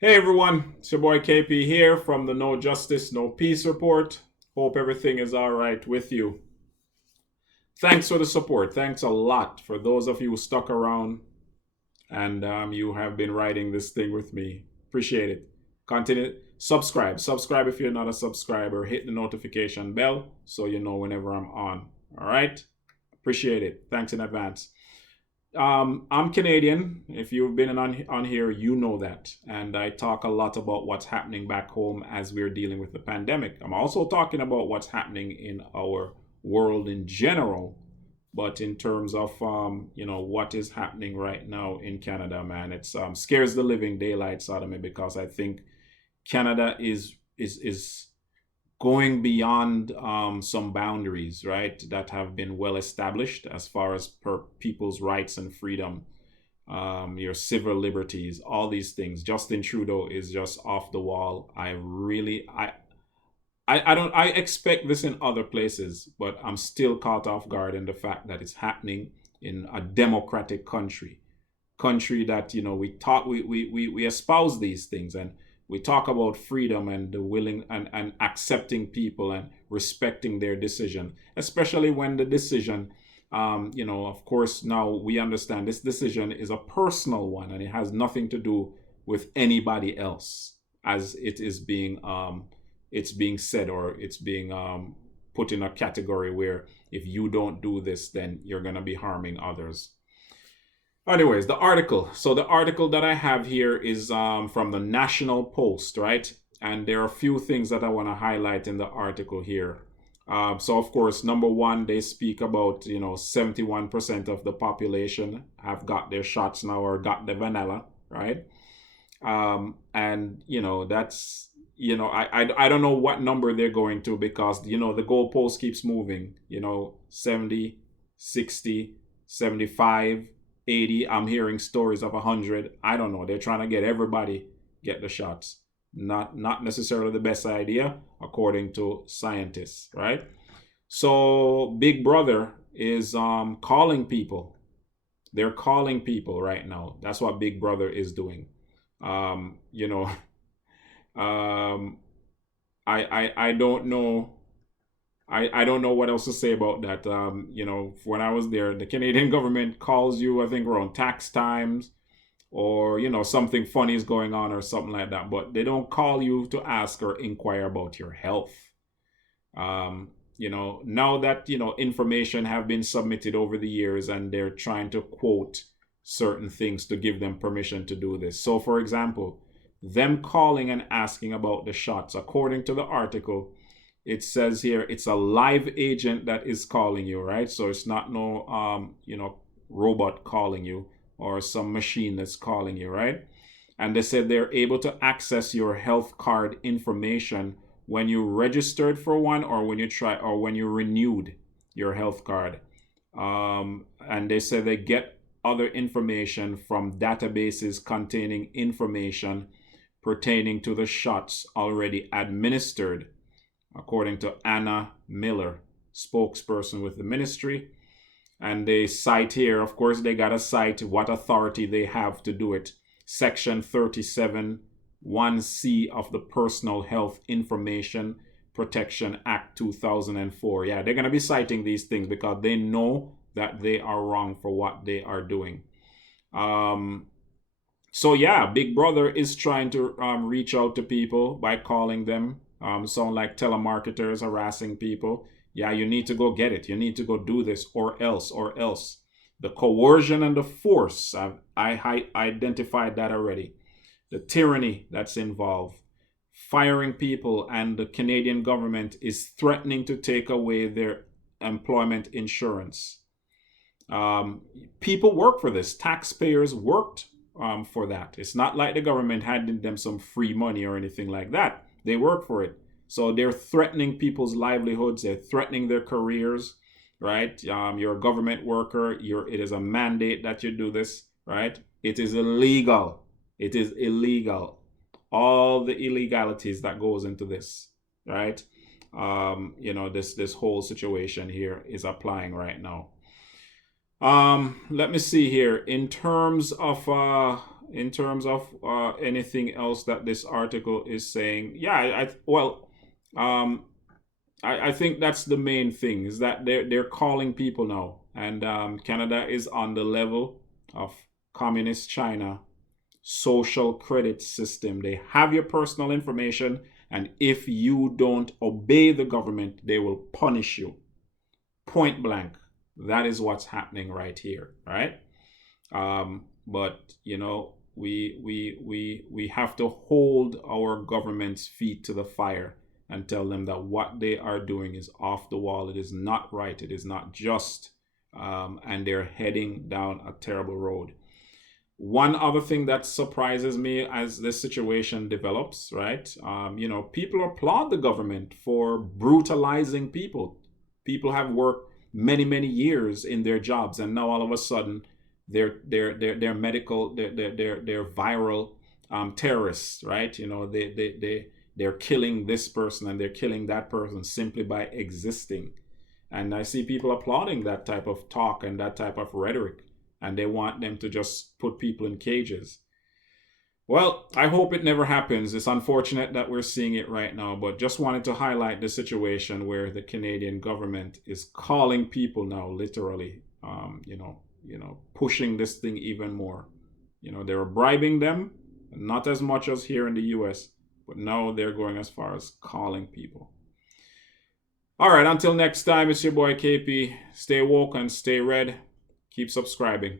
Hey everyone, it's your boy KP here from the No Justice, No Peace report. Hope everything is all right with you. Thanks for the support. Thanks a lot for those of you who stuck around and you have been writing this thing with me. Appreciate it. Continue. Subscribe if you're not a subscriber. Hit the notification bell so you know whenever I'm on. All right? Appreciate it. Thanks in advance. I'm Canadian. If you've been on here, you know that. And I talk a lot about what's happening back home as we're dealing with the pandemic. I'm also talking about what's happening in our world in general, but in terms of what is happening right now in Canada, man, it's scares the living daylights out of me because I think Canada is going beyond some boundaries, right, that have been well established as far as per people's rights and freedom, your civil liberties, all these things. Justin Trudeau is just off the wall. I expect this in other places, but I'm still caught off guard in the fact that it's happening in a democratic country that we talk we espouse these things, and we talk about freedom and the willing and accepting people and respecting their decision, especially when the decision, of course, now we understand this decision is a personal one and it has nothing to do with anybody else, as it's being said, or it's being put in a category where if you don't do this, then you're going to be harming others. Anyways, the article. So the article that I have here is from the National Post, right? And there are a few things that I want to highlight in the article here. So of course, number one, they speak about 71% of the population have got their shots now or got the vanilla, right? And that's I don't know what number they're going to, because the goalpost keeps moving. 70, 60, 75. 80. I'm hearing stories of 100. I don't know. They're trying to get everybody get the shots. Not necessarily the best idea according to scientists, right? So Big Brother is calling people. They're calling people right now. That's what Big Brother is doing. Um, you know, um, I don't know. I don't know what else to say about that. When I was there, the Canadian government calls you, I think, around tax times, or something funny is going on or something like that, but they don't call you to ask or inquire about your health. Now that information have been submitted over the years, and they're trying to quote certain things to give them permission to do this. So, for example, them calling and asking about the shots, according to the article, it says here it's a live agent that is calling you, right? So it's not no robot calling you or some machine that's calling you, right? And they said they're able to access your health card information when you registered for one, or when you renewed your health card. And they said they get other information from databases containing information pertaining to the shots already administered, according to Anna Miller, spokesperson with the ministry. And they cite here, of course, they got to cite what authority they have to do it. Section 37, 1C of the Personal Health Information Protection Act 2004. Yeah, they're going to be citing these things because they know that they are wrong for what they are doing. So yeah, Big Brother is trying to reach out to people by calling them. Sound like telemarketers harassing people. Yeah, you need to go get it. You need to go do this, or else. The coercion and the force, I identified that already. The tyranny that's involved. Firing people, and the Canadian government is threatening to take away their employment insurance. People work for this. Taxpayers worked for that. It's not like the government handed them some free money or anything like that. They work for it. So they're threatening people's livelihoods. They're threatening their careers, right? You're a government worker. It is a mandate that you do this, right? It is illegal. It is illegal. All the illegalities that goes into this, right? This whole situation here is applying right now. Let me see here. In terms of in terms of anything else that this article is saying, yeah, well, um, I think that's the main thing, is that they're calling people now, and Canada is on the level of communist China social credit system. They have your personal information, and if you don't obey the government, they will punish you. Point blank. That is what's happening right here, right? But we have to hold our government's feet to the fire and tell them that what they are doing is off the wall. It is not right. It is not just, and they're heading down a terrible road. One other thing that surprises me as this situation develops, right? People applaud the government for brutalizing people. People have worked many, many years in their jobs, and now all of a sudden, they're medical, they're viral terrorists, right? They're killing this person and they're killing that person simply by existing. And I see people applauding that type of talk and that type of rhetoric, and they want them to just put people in cages. Well, I hope it never happens. It's unfortunate that we're seeing it right now, but just wanted to highlight the situation where the Canadian government is calling people now, literally, pushing this thing even more. They were bribing them, not as much as here in the US, but now they're going as far as calling people. All right, until next time, it's your boy KP. Stay woke and stay red. Keep subscribing.